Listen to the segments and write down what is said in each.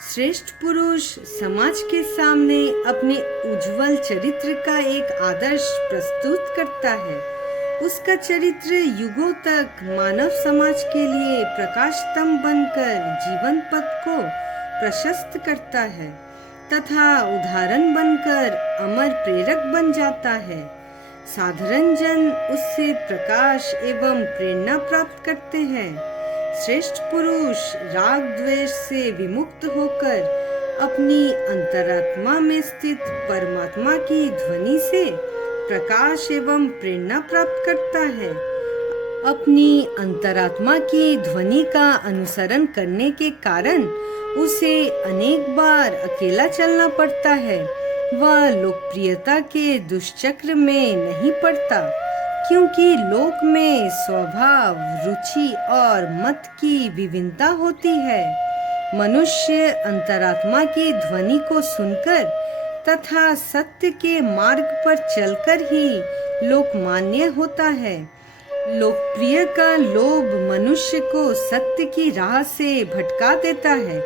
श्रेष्ठ पुरुष समाज के सामने अपने उज्जवल चरित्र का एक आदर्श प्रस्तुत करता है। उसका चरित्र युगों तक मानव समाज के लिए प्रकाश स्तंभ बनकर जीवन पथ को प्रशस्त करता है तथा उदाहरण बनकर अमर प्रेरक बन जाता है। साधारण जन उससे प्रकाश एवं प्रेरणा प्राप्त करते हैं। श्रेष्ठ पुरुष राग द्वेष से विमुक्त होकर अपनी अंतरात्मा में स्थित परमात्मा की ध्वनि से प्रकाश एवं प्रेरणा प्राप्त करता है। अपनी अंतरात्मा की ध्वनि का अनुसरण करने के कारण उसे अनेक बार अकेला चलना पड़ता है। वह लोकप्रियता के दुष्चक्र में नहीं पड़ता, क्योंकि लोक में स्वभाव, रुचि और मत की विभिन्नता होती है। मनुष्य अंतरात्मा की ध्वनि को सुनकर तथा सत्य के मार्ग पर चलकर ही लोकमान्य होता है। लोकप्रिय का लोभ मनुष्य को सत्य की राह से भटका देता है।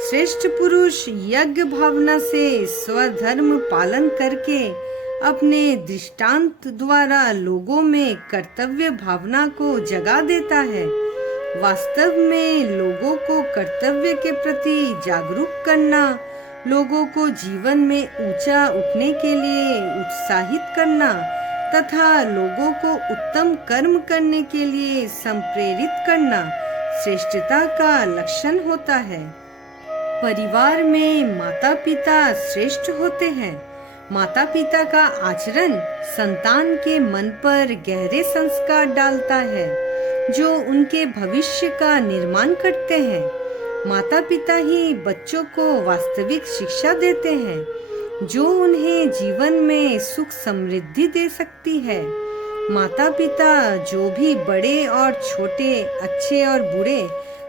श्रेष्ठ पुरुष यज्ञ भावना से स्वधर्म पालन करके अपने दृष्टांत द्वारा लोगों में कर्तव्य भावना को जगा देता है। वास्तव में लोगों को कर्तव्य के प्रति जागरूक करना, लोगों को जीवन में ऊंचा उठने के लिए उत्साहित करना तथा लोगों को उत्तम कर्म करने के लिए संप्रेरित करना श्रेष्ठता का लक्षण होता है। परिवार में माता पिता श्रेष्ठ होते हैं। माता पिता का आचरण संतान के मन पर गहरे संस्कार डालता है, जो उनके भविष्य का निर्माण करते हैं। माता पिता ही बच्चों को वास्तविक शिक्षा देते हैं, जो उन्हें जीवन में सुख समृद्धि दे सकती है। माता पिता जो भी बड़े और छोटे, अच्छे और बुरे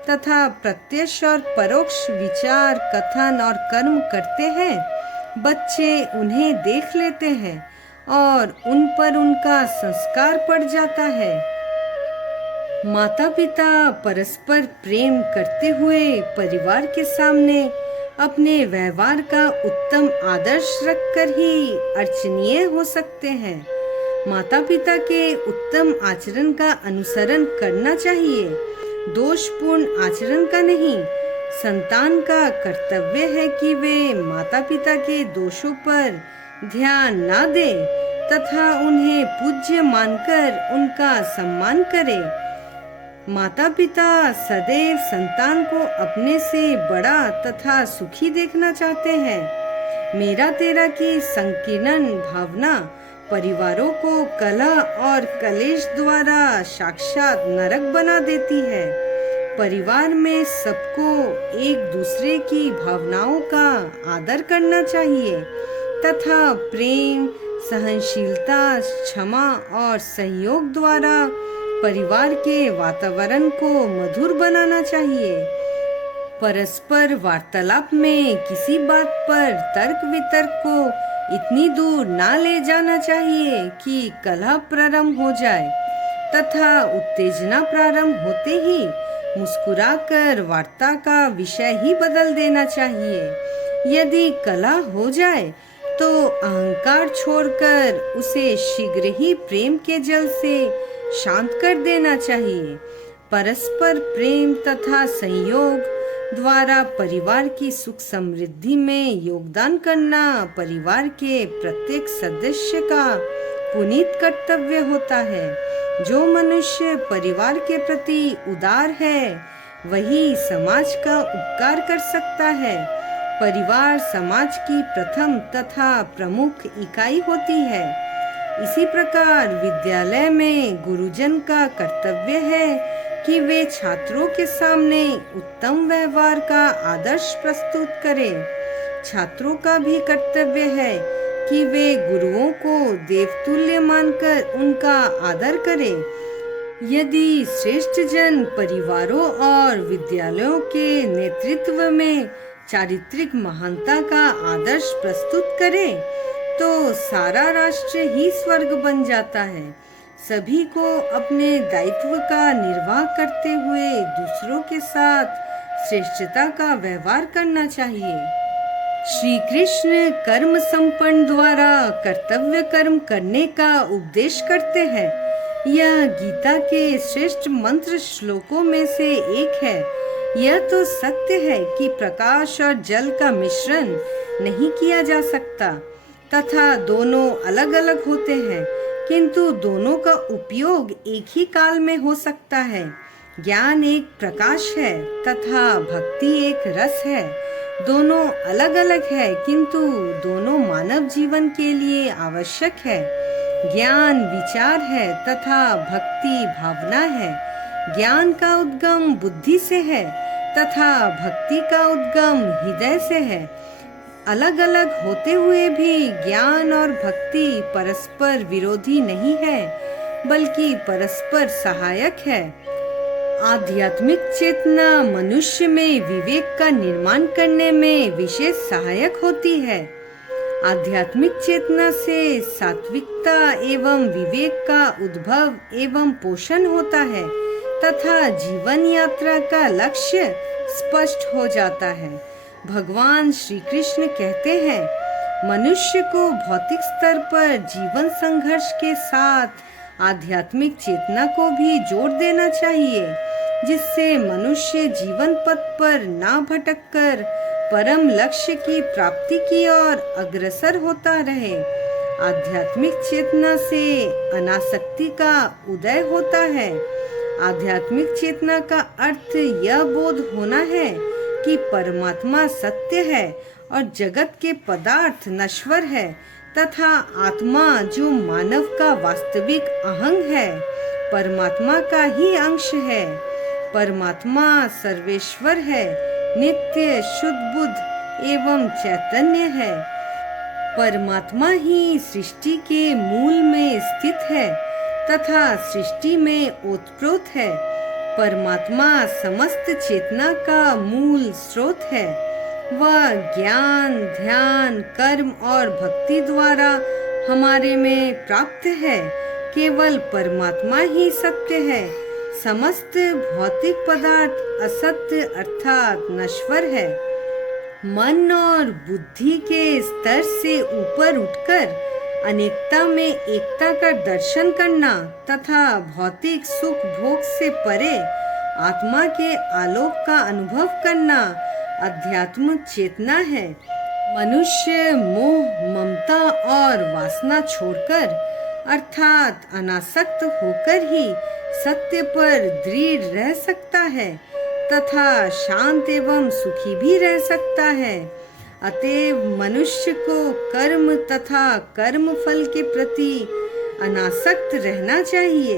तथा प्रत्यक्ष और परोक्ष विचार, कथन और कर्म करते हैं, बच्चे उन्हें देख लेते हैं और उन पर उनका संस्कार पड़ जाता है। माता पिता परस्पर प्रेम करते हुए परिवार के सामने अपने व्यवहार का उत्तम आदर्श रखकर ही अर्चनीय हो सकते हैं। माता पिता के उत्तम आचरण का अनुसरण करना चाहिए, दोषपूर्ण आचरण का नहीं। संतान का कर्तव्य है कि वे माता पिता के दोषों पर ध्यान न दे तथा उन्हें पूज्य मानकर उनका सम्मान करे। माता पिता सदैव संतान को अपने से बड़ा तथा सुखी देखना चाहते हैं। मेरा तेरा की संकीर्ण भावना परिवारों को कलह और कलेश द्वारा साक्षात नरक बना देती है। परिवार में सबको एक दूसरे की भावनाओं का आदर करना चाहिए तथा प्रेम, सहनशीलता, क्षमा और सहयोग द्वारा परिवार के वातावरण को मधुर बनाना चाहिए। परस्पर वार्तालाप में किसी बात पर तर्क वितर्क को इतनी दूर ना ले जाना चाहिए कि कलह प्रारंभ हो जाए तथा उत्तेजना प्रारंभ होते ही मुस्कुराकर वार्ता का विषय ही बदल देना चाहिए। यदि कलह हो जाए तो अहंकार छोड़कर उसे शीघ्र ही प्रेम के जल से शांत कर देना चाहिए। परस्पर प्रेम तथा संयोग द्वारा परिवार की सुख समृद्धि में योगदान करना परिवार के प्रत्येक सदस्य का पुनीत कर्तव्य होता है। जो मनुष्य परिवार के प्रति उदार है, वही समाज का उपकार कर सकता है। परिवार समाज की प्रथम तथा प्रमुख इकाई होती है। इसी प्रकार विद्यालय में गुरुजन का कर्तव्य है कि वे छात्रों के सामने उत्तम व्यवहार का आदर्श प्रस्तुत करें। छात्रों का भी कर्तव्य है कि वे गुरुओं को देवतुल्य मानकर उनका आदर करें। यदि श्रेष्ठ जन परिवारों और विद्यालयों के नेतृत्व में चारित्रिक महानता का आदर्श प्रस्तुत करें, तो सारा राष्ट्र ही स्वर्ग बन जाता है। सभी को अपने दायित्व का निर्वाह करते हुए दूसरों के साथ श्रेष्ठता का व्यवहार करना चाहिए। श्री कृष्ण कर्म संपन्न द्वारा कर्तव्य कर्म करने का उपदेश करते हैं। यह गीता के श्रेष्ठ मंत्र श्लोकों में से एक है। यह तो सत्य है कि प्रकाश और जल का मिश्रण नहीं किया जा सकता तथा दोनों अलग अलग होते हैं, किंतु दोनों का उपयोग एक ही काल में हो सकता है। ज्ञान एक प्रकाश है तथा भक्ति एक रस है। दोनों अलग अलग है, किंतु दोनों मानव जीवन के लिए आवश्यक है। ज्ञान विचार है तथा भक्ति भावना है। ज्ञान का उद्गम बुद्धि से है तथा भक्ति का उद्गम हृदय से है। अलग अलग होते हुए भी ज्ञान और भक्ति परस्पर विरोधी नहीं है, बल्कि परस्पर सहायक है। आध्यात्मिक चेतना मनुष्य में विवेक का निर्माण करने में विशेष सहायक होती है। आध्यात्मिक चेतना से सात्विकता एवं विवेक का उद्भव एवं पोषण होता है तथा जीवन यात्रा का लक्ष्य स्पष्ट हो जाता है। भगवान श्री कृष्ण कहते हैं, मनुष्य को भौतिक स्तर पर जीवन संघर्ष के साथ आध्यात्मिक चेतना को भी जोड़ देना चाहिए, जिससे मनुष्य जीवन पथ पर ना भटककर परम लक्ष्य की प्राप्ति की ओर अग्रसर होता रहे। आध्यात्मिक चेतना से अनासक्ति का उदय होता है। आध्यात्मिक चेतना का अर्थ यह बोध होना है कि परमात्मा सत्य है और जगत के पदार्थ नश्वर है तथा आत्मा जो मानव का वास्तविक अहंग है परमात्मा का ही अंश है। परमात्मा सर्वेश्वर है, नित्य शुद्ध बुद्ध एवं चैतन्य है। परमात्मा ही सृष्टि के मूल में स्थित है तथा सृष्टि में ओतप्रोत है। परमात्मा समस्त चेतना का मूल स्रोत है। वह ज्ञान, ध्यान, कर्म और भक्ति द्वारा हमारे में प्राप्त है। केवल परमात्मा ही सत्य है। समस्त भौतिक पदार्थ असत्य अर्थात नश्वर है। मन और बुद्धि के स्तर से ऊपर उठकर अनेकता में एकता का दर्शन करना तथा भौतिक सुख भोग से परे आत्मा के आलोक का अनुभव करना अध्यात्म चेतना है। मनुष्य मोह, ममता और वासना छोड़कर अर्थात अनासक्त होकर ही सत्य पर दृढ़ रह सकता है तथा शांत एवं सुखी भी रह सकता है। अतएव मनुष्य को कर्म तथा कर्म फल के प्रति अनासक्त रहना चाहिए।